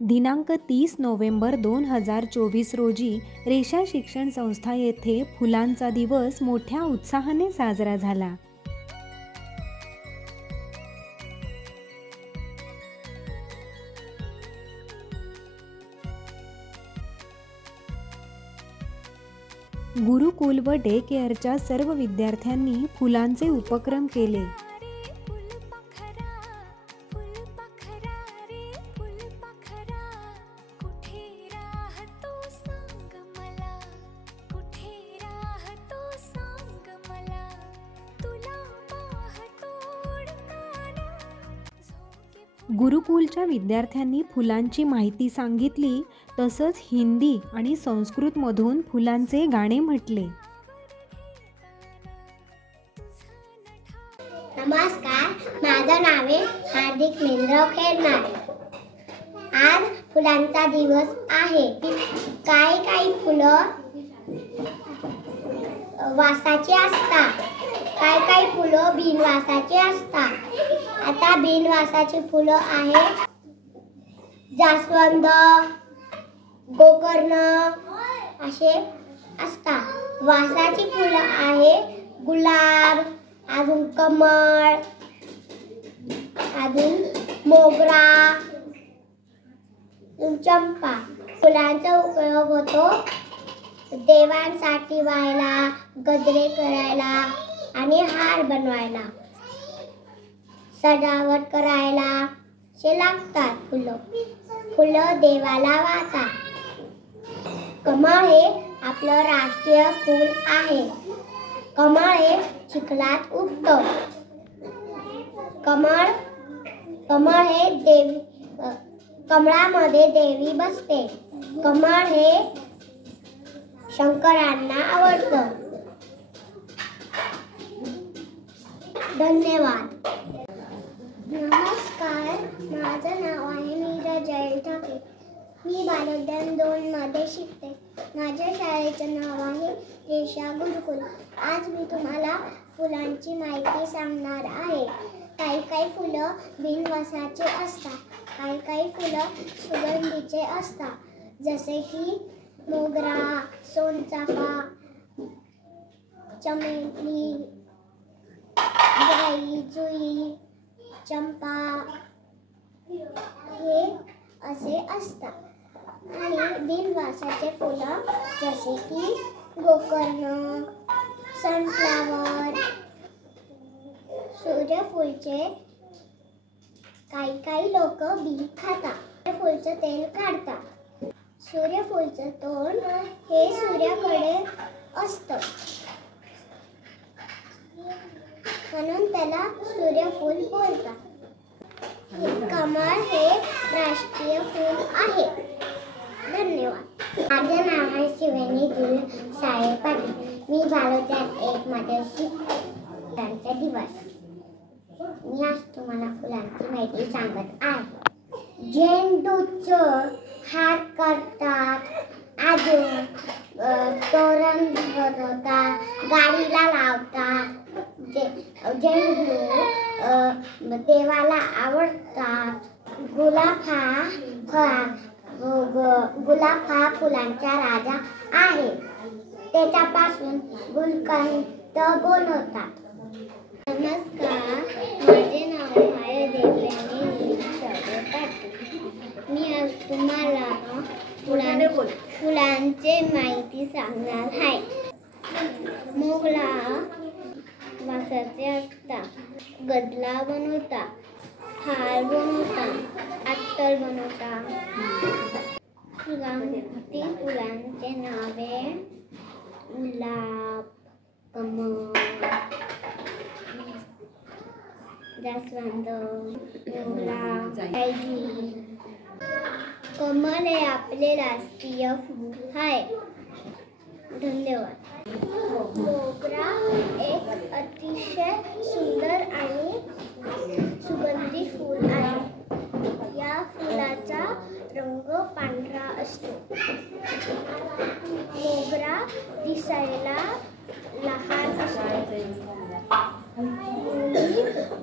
दिनांक 30 नोव्हेंबर 2024 रोजी रेषा शिक्षण संस्था येथे फुलांचा दिवस मोठ्या उत्साहाने साजरा झाला. गुरुकुल व डे केअरच्या सर्व विद्यार्थ्यांनी फुलांचे उपक्रम केले. गुरुकुलच्या विद्यार्थ्यांनी फुलांची माहिती सांगितली, तसंच हिंदी आणि संस्कृतमधून फुलांचे गाणे म्हटले. नमस्कार, माझं नाव आहे हार्दिक मेंद्रव खेरनार. आज फुलांचा दिवस आहे. काही फुलं वासाची असतात, काही फुलं बिनवासाची असतात. आता बिनवासाची फुलं आहेत जास्वंद, गोकर्ण असे असतात. वासाची फुलं आहे गुलाब, अजून कमळ, अजून मोगरा, चंपा. फुलांचा उपयोग होतो देवांसाठी व्हायला, गजरे करायला आणि हार बनवायला, सजावट करायला असे लागतात फुलं. फुलं देवाला वाहतात. कमळ हे आपलं राष्ट्रीय फूल आहे. कमळ हे चिखलात उगतं. कमळ हे कमळामध्ये देवी बसते. कमळ हे शंकरांना आवडतं. धन्यवाद. नमस्कार, माझं नाव आहे मीरा जयंत ठाके. मी बालउद्यान 2 मध्ये शिकते. माझ्या शाळेचं नाव आहे रेषा गुरुकुल. आज मी तुम्हाला फुलांची माहिती सांगणार आहे. काही फुलं बिनवासाचे असतात, काही फुलं सुगंधीचे असतात, जसे की मोगरा, सोनचाफा, चमेली, जाई जुई, चंपा हे असे असतात. आणि बिनवासाचे फुलं जसे की गोकर्ण, सनफ्लावर, सूर्यफूलचे काही लोक बी खातात. सूर्यफूलचं तेल काढतात. सूर्यफूलचं तोंड हे सूर्याकडे असतं, म्हणून त्याला सूर्यफूल बोलतात. कमळ हे राष्ट्रीय फूल आहे. धन्यवाद. माझं नाव आहे शिवानी साहेब पाटील. मी बालउद्यान 1 मध्ये शिकते. फुलांचा दिवस. मी आज तुम्हाला फुलांची माहिती सांगत आहे. झेंडूचं हार करतात, अजून तोरण बनवतात, गाडीला लावतात. झेंडू देवाला आवडतात. गुलाब हा फुलांचा राजा आहे. त्याच्यापासून गुलकंद बनवतात. नमस्कार, माझे नाव आहे देवयानी पाटील. मी आज तुम्हाला फुलांचे माहिती सांगणार आहे. मोगरा वासाचे असतात, गजला बनवतात, हार बनवतात, अत्तर बनवतात. सुगंधी फुलांचे नावे गुलाब, कमळ, जास्वंद, मोगरा, जाई. कमळ हे आपले राष्ट्रीय फूल आहे. धन्यवाद. मोगरा एक अतिशय सुंदर आणि सुगंधी फूल आहे. या फुलाचा रंग पांढरा असतो. मोगरा दिसायला लहान असतो.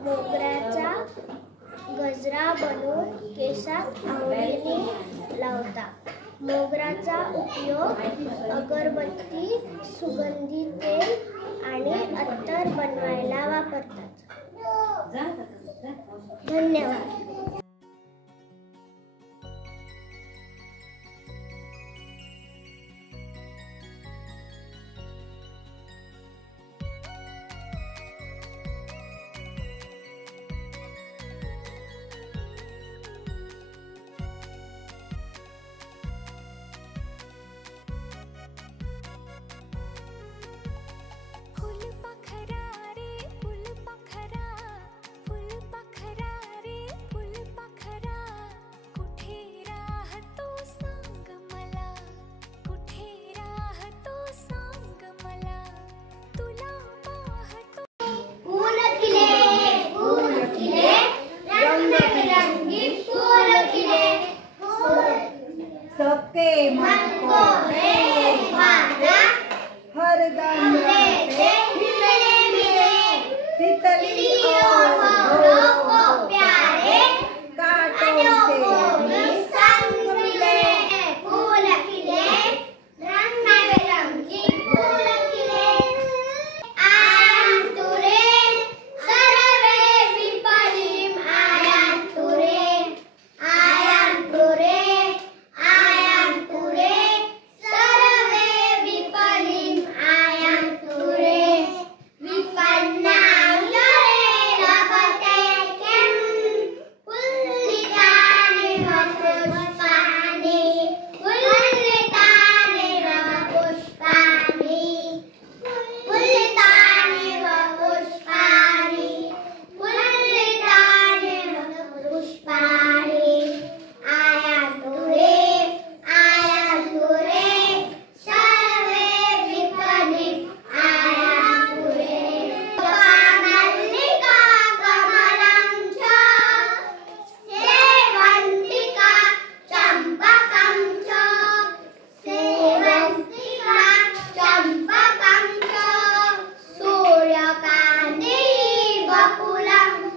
मोगऱ्याचा गजरा बनवून केसात आवडीने बनवता. मोगराचा उपयोग अगरबत्ती, सुगंधी तेल आणि अत्तर बनवायला वापरतात. धन्यवाद. सबके मन को हर दम रहते तितली और मोरों को प्यारे, कांटों से भी संग मिले. फूल खिले, रंग बिरंगी फूल खिले. आयंतुरे सर्वे विपरीम आयंतुरे, आयंतुरे, आयंतुरे सर्वे विपरीम आयंतुरे. विपन्नांतरे लभते किं पुल्लितानिव पुष्पाणि, पुल्लितानिव पुष्पाणि, पुल्लितानिव पुष्पाणि, पुल्लितानिव पुष्पाणि. आयंतुरे, आयंतुरे सर्वे विपरीम आयंतुरे. मल्लिका कमलं च सेवन्तिका चम्पकं च, सेवन्तिका चम्पकं च, सूर्यकान्ति बकुलं च,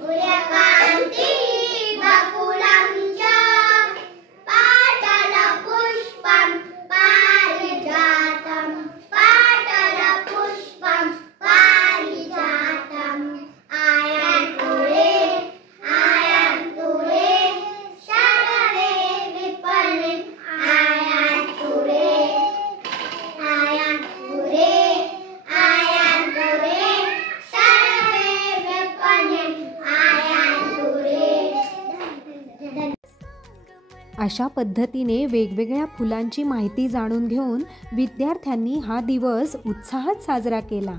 सूर्यकान्ति बकुलं च. पाटलपुष्पं पारिजातं, पाटलपुष्पं पारिजातम्. आयंतुरे, आयंतुरे सर्वे विपरीम आयंतुरे, आयंतुरे, आयंतुरे सर्वे विपरीम आयंतुरे. अशा पद्धतीने वेगवेगळ्या फुलांची माहिती जाणून घेऊन विद्यार्थ्यांनी हा दिवस उत्साहात साजरा केला.